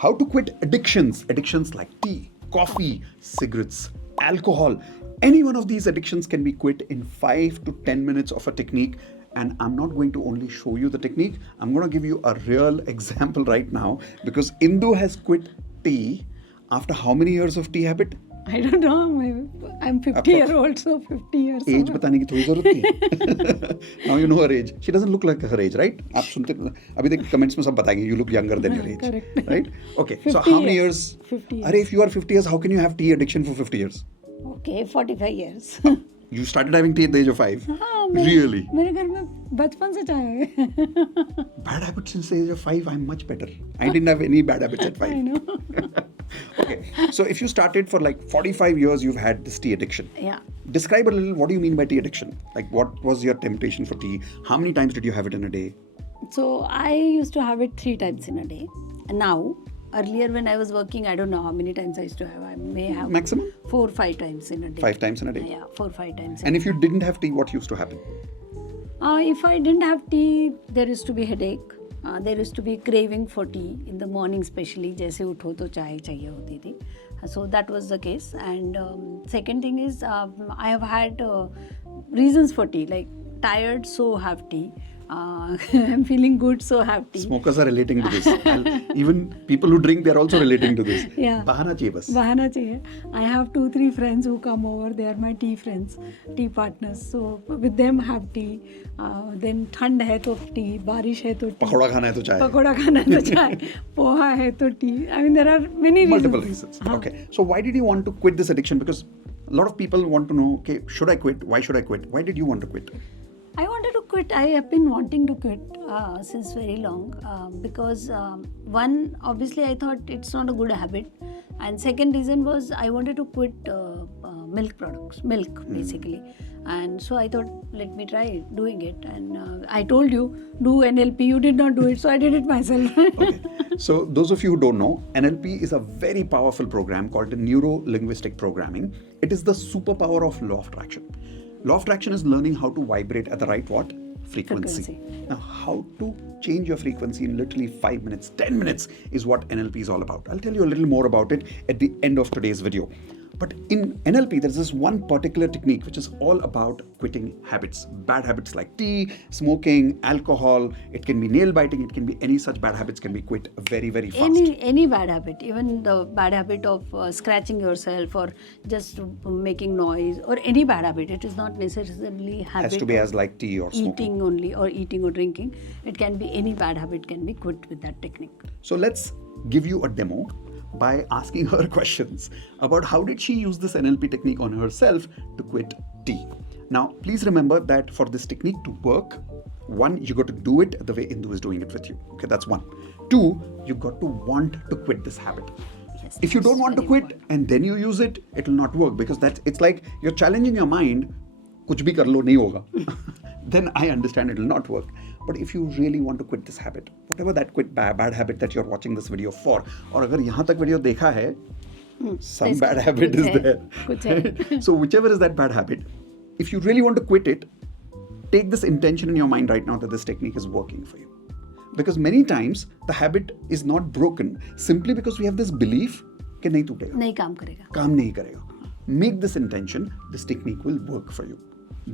How to quit addictions. Addictions like tea, coffee, cigarettes, alcohol. Any one of these addictions can be quit in 5 to 10 minutes of a technique. And I'm not going to only show you the technique. I'm going to give you a real example right now, because Indu has quit tea after how many years of tea habit? I don't know. I'm 50-year-old, so 50 years. Age बताने की थोड़ी ज़रूरत थी. Now you know her age. She doesn't look like her age, right? आप सुनते अभी तक comments में सब बताएंगे. You look younger than your age. Correct. Right? Okay. So how many years? 50 years. अरे, if you are 50 years, how can you have tea addiction for 50 years? Okay, 45 years. You started having tea at the age of 5. हाँ, Really? मेरे घर में बचपन से चाय है. Bad habits since the age of 5. I'm much better. I didn't have any bad habits at 5. I know. Okay. So if you started for like 45 years, you've had this tea addiction. Yeah. Describe a little, what do you mean by tea addiction? Like, what was your temptation for tea? How many times did you have it in a day? So I used to have it 3 times in a day. And now, earlier when I was working, I don't know how many times I used to have. I may have Maximum? 4 or 5 times in a day. 5 times in a day? Yeah, 4 or 5 times. And if you didn't have tea, what used to happen? If I didn't have tea, there used to be headache. There used to be craving for tea in the morning, especially. जैसे उठो तो चाय चाहिए होती थी. So that was the case. And second thing is, I have had reasons for tea, like tired, so have tea. I'm feeling good, so have tea. Smokers are relating to this. Even people who drink, they're also relating to this. Yeah. Bahana चाहिए बस. बहाना चाहिए. I have 2-3 friends who come over. They are my tea friends, tea partners. So with them have tea. Then ठंड है तो tea, बारिश है तो tea. पकौड़ा खाना है तो चाय. पकौड़ा खाना है तो चाय. पोहा है तो tea. I mean, there are many reasons. Multiple reasons. Okay. So why did you want to quit this addiction? Because a lot of people want to know, okay, should I quit? Why should I quit? Why did you want to quit? I wanted to quit. I have been wanting to quit since very long because one, obviously I thought it's not a good habit, and second reason was I wanted to quit milk products, basically. And so I thought, let me try doing it. And I told you, do NLP. You did not do it, so I did it myself. Okay. So those of you who don't know, NLP is a very powerful program called Neuro Linguistic Programming. It is the superpower of law of attraction. Law of attraction is learning how to vibrate at the right what? Frequency. Now, how to change your frequency in literally 5 minutes, 10 minutes is what NLP is all about. I'll tell you a little more about it at the end of today's video. But in NLP, there's this one particular technique which is all about quitting habits. Bad habits like tea, smoking, alcohol. It can be nail biting. It can be any such bad habits can be quit very, very fast. Any bad habit, even the bad habit of scratching yourself or just making noise, or any bad habit. It is not necessarily habit. Has to be as like tea or smoking. Eating only, or eating or drinking. It can be any bad habit can be quit with that technique. So let's give you a demo by asking her questions about how did she use this NLP technique on herself to quit tea. Now, please remember that for this technique to work, 1, you got to do it the way Indu is doing it with you. Okay, that's 1. 2, you got to want to quit this habit. Yes, If you don't want to quit and then you use it, it will not work, because it's like you're challenging your mind, kuch bhi kar lo, nahi hoga. Then I understand it will not work. But if you really want to quit this habit, whatever that bad habit that you're watching this video for, or agar yahan tak video dekha hai, some bad habit is there. So whichever is that bad habit, if you really want to quit it, take this intention in your mind right now that this technique is working for you. Because many times the habit is not broken simply because we have this belief कि नहीं टूटेगा, नहीं काम करेगा, काम नहीं करेगा. Make this intention, this technique will work for you.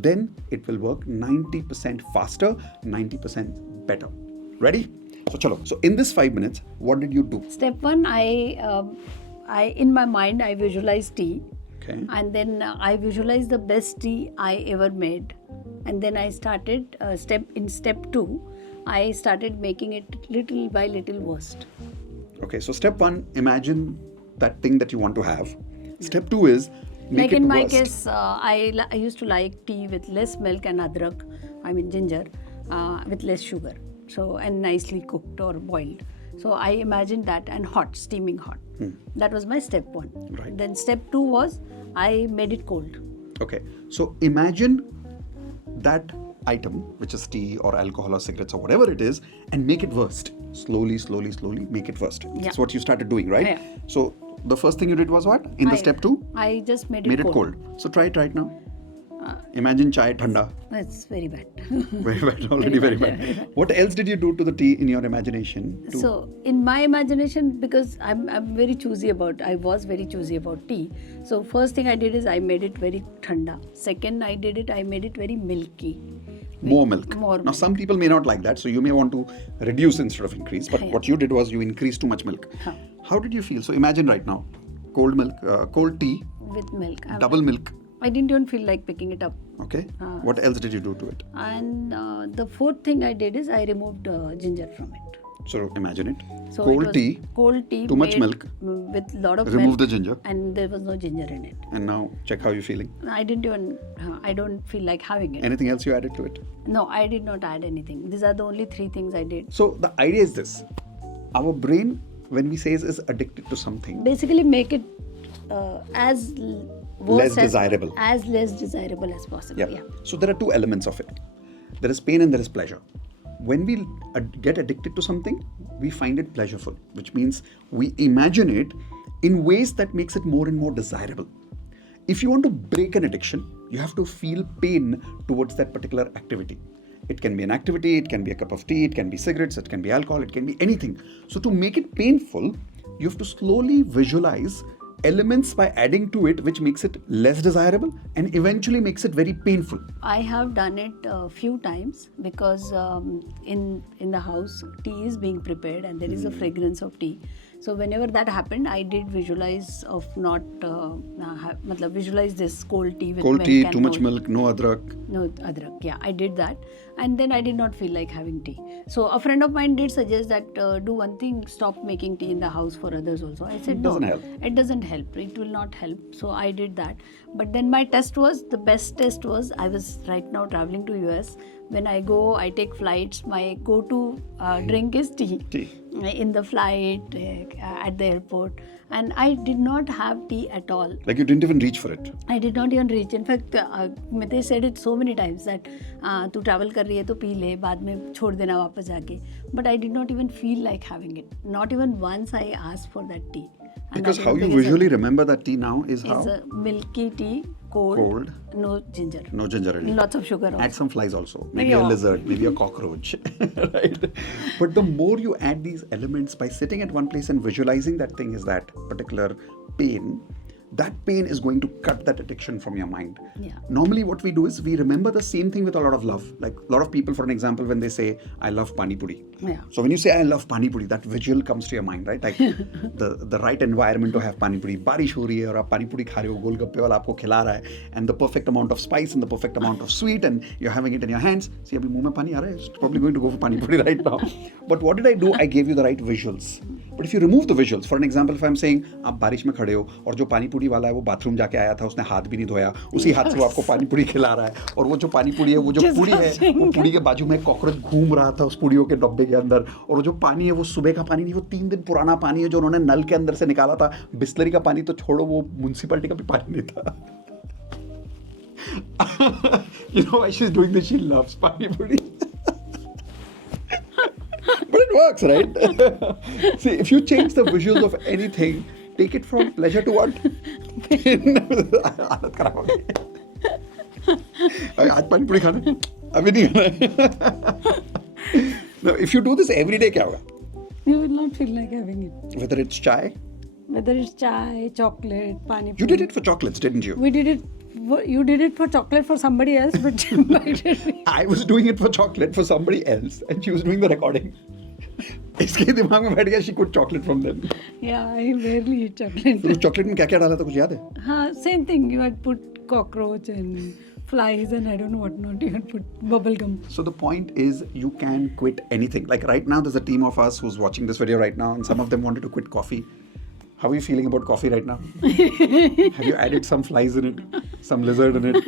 Then it will work 90% faster, 90% better. Ready? So chalo. So in this 5 minutes, what did you do? Step 1, I in my mind I visualize tea. Okay. And then I visualized the best tea I ever made. And then I started, step 2, I started making it little by little worst. Okay, so step 1, imagine that thing that you want to have. Step 2 is make like it in my worst. case, I used to like tea with less milk and adrak, ginger, with less sugar. So, and nicely cooked or boiled. So I imagined that, and hot, steaming hot. That was my step 1. Right. Then step 2 was I made it cold. Okay, so imagine that item, which is tea or alcohol or cigarettes or whatever it is, and make it worst. Slowly, slowly, slowly make it worst. Yeah. That's what you started doing, right? Yeah. So the first thing you did was what? In the step 2? I just made Made it it cold. cold. So try it right now. Imagine chai thanda. That's very bad. Very bad, already very bad. What else did you do to the tea in your imagination? So in my imagination, because I was very choosy about tea. So first thing I did is I made it very thanda. Second I made it very milky. More milk. More Now, milk. some people may not like that, so you may want to reduce instead of increase. But Yeah. what you did was you increased too much milk. Huh. How did you feel? So imagine right now, cold milk, cold tea, With milk. double milk. I didn't even feel like picking it up. Okay. What else did you do to it? And the fourth thing I did is I removed ginger from it. So imagine it. So it Cold was tea, cold tea, too much made milk, with lot of remove milk, the ginger, and there was no ginger in it. and now check how you're feeling. I don't feel like having it. Anything else you added to it? No, I did not add anything. These are the only three things I did. So the idea is this: our brain, when we say is addicted to something, Basically, make it as less desirable. as less desirable as possible. Yeah. Yeah. So there are two elements of it. There is pain and there is pleasure. When we get addicted to something, we find it pleasureful, which means we imagine it in ways that makes it more and more desirable. If you want to break an addiction, you have to feel pain towards that particular activity. It can be an activity, it can be a cup of tea, it can be cigarettes, it can be alcohol, it can be anything. So to make it painful, you have to slowly visualize elements by adding to it which makes it less desirable and eventually makes it very painful. I have done it a few times because in the house tea is being prepared and there is a fragrance of tea. So whenever that happened, I did visualize of not visualize this cold tea with Cold milk tea, and too much no- milk, no adrak. No adrak. Yeah, I did that, and then I did not feel like having tea. So a friend of mine did suggest that do one thing: stop making tea in the house for others also. I said It no, doesn't help. it doesn't help. It will not help. So I did that. But then my test was the best test was I was right now traveling to US. When I go, I take flights. My go-to drink is tea. Tea. In the flight, at the airport, and I did not have tea at all. Like you didn't even reach for it. I did not even reach. In fact, Mitesh said it so many times that तू travel कर रही है तो P ले, बाद में छोड़ देना वापस जाके. But I did not even feel like having it. Not even once I asked for that tea. And Because I how don't you think it's visually remember that tea now is how? It's a milky tea, cold, no ginger. No ginger really. Lots of sugar also. Add some flies also. Maybe a Yeah. lizard, maybe a cockroach. Right? But the more you add these elements by sitting at one place and visualizing that thing is that particular pain, that pain is going to cut that addiction from your mind. Yeah. Normally what we do is we remember the same thing with a lot of love. Like a lot of people, for an example, when they say, I love pani puri. Yeah. So when you say, I love pani puri, that visual comes to your mind, right? Like the right environment to have pani puri. बारिश हो रही है और आप पानी पूरी खा रहे हो, गोलगप्पे वाला आपको खिला रहा है, and the perfect amount of spice and the perfect amount of sweet, and you're having it in your hands. See, अभी मुंह में पानी आ रहा है. It's probably going to go for pani puri right now. But what did I do? I gave you the right visuals. But if you remove the visuals, for an example, if I'm saying आप बारिश में खड़े हो और जो पानी पूरी वाला है वो बाथरूम जाके आया था, उसने हाथ भी नहीं धोया, उसी हाथ से वो आपको पानी पूरी खिला रहा है, और वो जो पानी पूरी है, वो जो पूरी है, वो पूरी के बाजू में कॉकरोच घूम रहा था उस पूरियों के डब्बे के अंदर, और वो जो पानी है वो सुबह का पानी नहीं, वो 3 दिन पुराना पानी है जो उन्होंने नल के अंदर से निकाला था. बिस्लरी का पानी तो छोड़ो, वो म्युनिसिपैलिटी का भी पानी नहीं था. You know why she's doing this? She loves pani puri. But it works, right? See, if you change the visuals of anything, take it from pleasure to what? हालत खराब हो गई. आज पानी पूरी खाना है? अभी नहीं खाना है. Now, if you do this every day, क्या होगा? You will not feel like having it. Whether it's chai, Whether it's chai, chocolate, pani puri. you did it for chocolates, didn't you? We did it. You did it for chocolate for somebody else, but why did we? I was doing it for chocolate for somebody else, and she was doing the recording. इसके दिमाग में बैठ गया, she could chocolate from them. Yeah, I rarely eat chocolate. फिर उस chocolate में क्या क्या डाला था, कुछ याद है? हाँ, same thing. You had put cockroach and flies and I don't know what not. You had put bubble gum. So the point is, you can quit anything. Like right now, there's a team of us who's watching this video right now, and some of them wanted to quit coffee. How are you feeling about coffee right now? Have you added some flies in it, some lizard in it,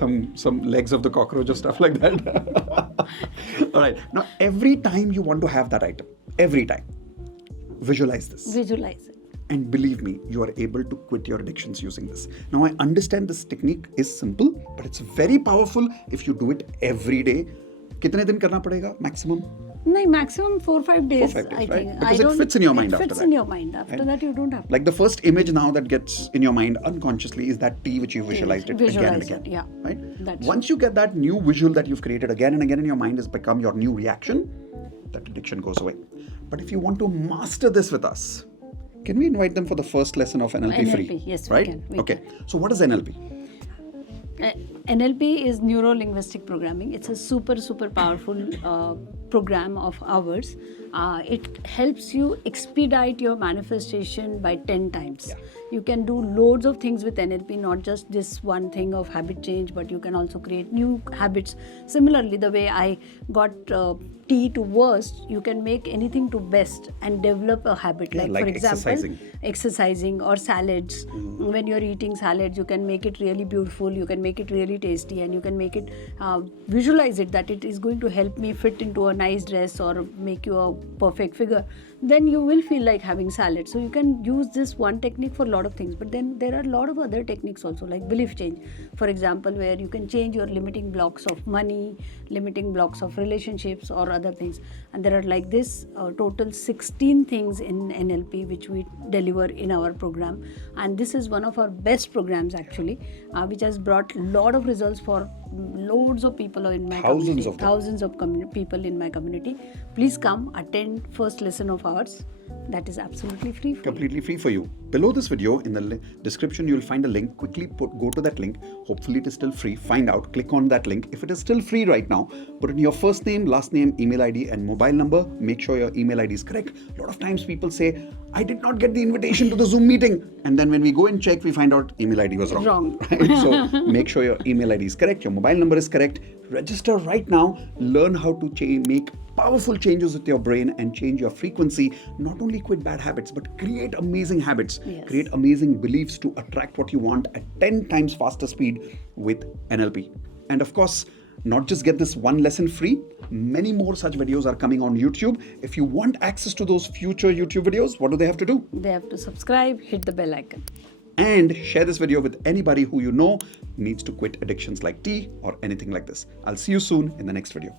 some legs of the cockroach or stuff like that? All right. Now, every time you want to have that item, every time, visualize this. Visualize it. And believe me, you are able to quit your addictions using this. Now, I understand this technique is simple, but it's very powerful if you do it every day. कितने दिन करना पड़ेगा maximum? No, maximum 4-5 days. 4-5 days, I right? think. Because I it don't- fits in your mind It after fits that. in your mind. After Right? that, you don't have to. Like the first image now that gets in your mind unconsciously is that tea which you visualized it again and Visualize again. it, yeah. Right? That's Once you get that new visual that you've created again and again in your mind has become your new reaction, that addiction goes away. But if you want to master this with us, can we invite them for the first lesson of NLP, free? NLP, yes, we right? can, we Okay. So what is NLP? NLP is Neuro Linguistic Programming. It's a super powerful program of ours. It helps you expedite your manifestation by 10 times. Yeah. You can do loads of things with NLP, not just this one thing of habit change, but you can also create new habits. Similarly, the way I got tea to worst, you can make anything to best and develop a habit. Yeah, like for example, exercising. or salads. When you're eating salads, you can make it really beautiful, you can make it really tasty, and you can make it visualize it that it is going to help me fit into a nice dress or make you a perfect figure. Then you will feel like having salad. So you can use this one technique for a lot of things, but then there are a lot of other techniques also, like belief change, for example, where you can change your limiting blocks of money, limiting blocks of relationships or other things. And there are like this total 16 things in NLP which we deliver in our program, and this is one of our best programs actually, which has brought a lot of results for loads of people in my community, thousands of people in my community. Please come attend first lesson of ours. That is absolutely free for Completely free for you. Below this video, in the description, you'll find a link. Quickly go to that link. Hopefully it is still free. Find out, click on that link. If it is still free right now, put in your first name, last name, email ID and mobile number. Make sure your email ID is correct. A lot of times people say, I did not get the invitation to the Zoom meeting. And then when we go and check, we find out email ID was wrong. Right? So make sure your email ID is correct. Your mobile number is correct. Register right now. Learn how to make powerful changes with your brain and change your frequency. Not only quit bad habits, but create amazing habits. Yes. Create amazing beliefs to attract what you want at 10 times faster speed with NLP. And of course, not just get this one lesson free, many more such videos are coming on YouTube. If you want access to those future YouTube videos, what do they have to do? They have to subscribe, hit the bell icon. And share this video with anybody who you know needs to quit addictions like tea or anything like this. I'll see you soon in the next video.